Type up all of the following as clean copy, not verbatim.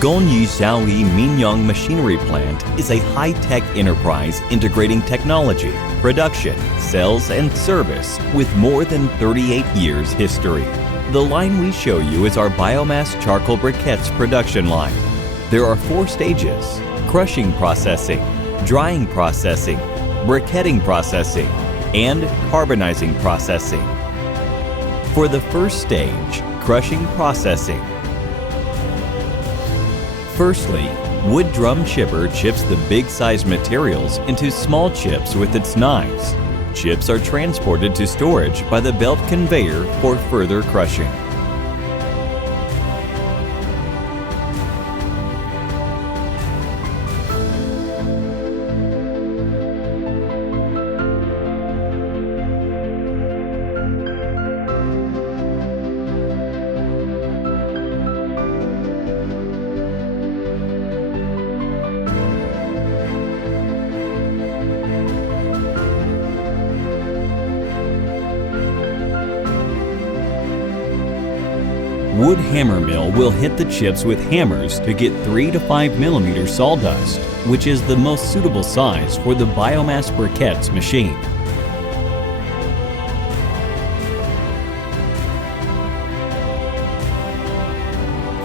Gongyi Xiaoyi Mingyang Machinery Plant is a high-tech enterprise integrating technology, production, sales, and service with more than 38 years history. The line we show you is our biomass charcoal briquettes production line. There are 4 stages: crushing processing, drying processing, briquetting processing, and carbonizing processing. For the first stage, crushing processing. Firstly, wood drum chipper chips the big-sized materials into small chips with its knives. Chips are transported to storage by the belt conveyor for further crushing. Wood hammer mill will hit the chips with hammers to get 3 to 5 millimeter sawdust, which is the most suitable size for the biomass briquettes machine.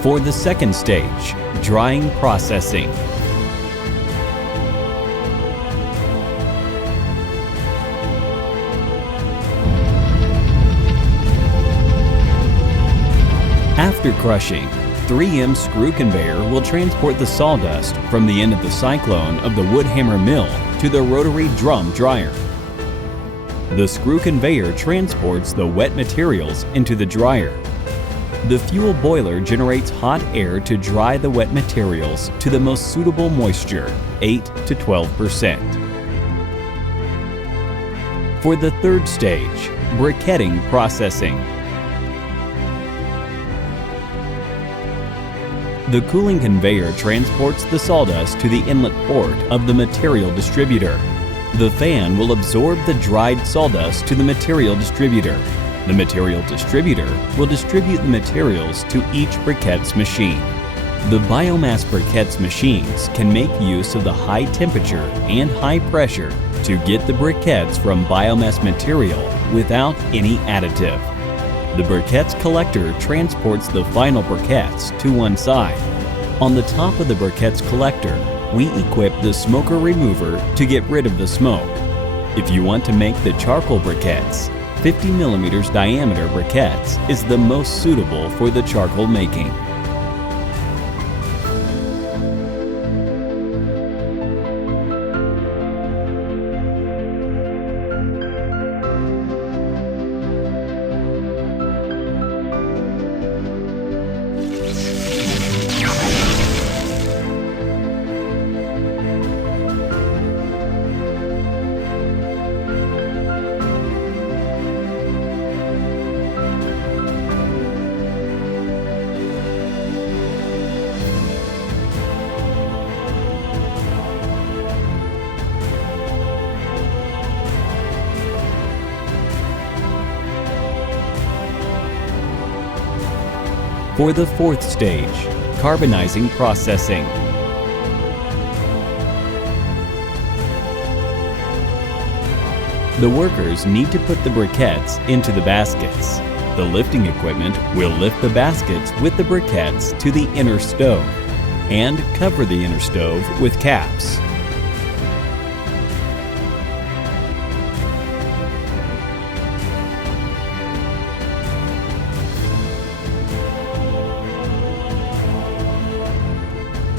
For the second stage, drying processing. After crushing, 3M screw conveyor will transport the sawdust from the end of the cyclone of the wood hammer mill to the rotary drum dryer. The screw conveyor transports the wet materials into the dryer. The fuel boiler generates hot air to dry the wet materials to the most suitable moisture, 8 to 12%. For the third stage, briquetting processing. The cooling conveyor transports the sawdust to the inlet port of the material distributor. The fan will absorb the dried sawdust to the material distributor. The material distributor will distribute the materials to each briquettes machine. The biomass briquettes machines can make use of the high temperature and high pressure to get the briquettes from biomass material without any additive. The briquettes collector transports the final briquettes to one side. On the top of the briquettes collector, we equip the smoker remover to get rid of the smoke. If you want to make the charcoal briquettes, 50 millimeters diameter briquettes is the most suitable for the charcoal making. For the fourth stage, carbonizing processing. The workers need to put the briquettes into the baskets. The lifting equipment will lift the baskets with the briquettes to the inner stove and cover the inner stove with caps.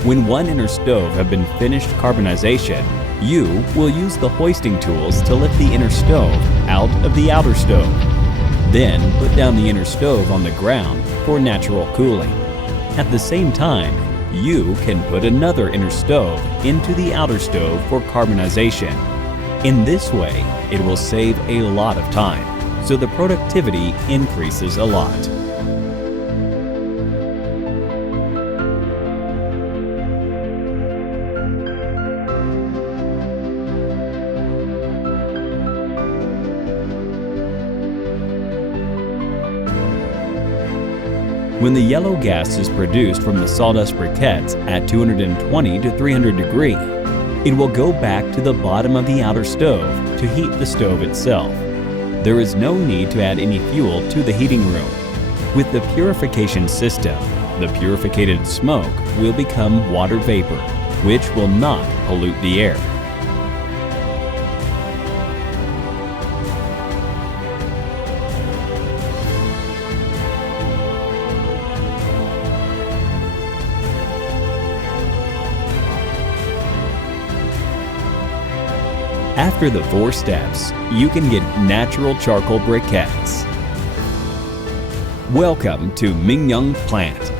When one inner stove have been finished carbonization, you will use the hoisting tools to lift the inner stove out of the outer stove. Then put down the inner stove on the ground for natural cooling. At the same time, you can put another inner stove into the outer stove for carbonization. In this way, it will save a lot of time, so the productivity increases a lot. When the yellow gas is produced from the sawdust briquettes at 220 to 300 degree, it will go back to the bottom of the outer stove to heat the stove itself. There is no need to add any fuel to the heating room. With the purification system, the purified smoke will become water vapor, which will not pollute the air. After the 4 steps, you can get natural charcoal briquettes. Welcome to Mingyang Plant.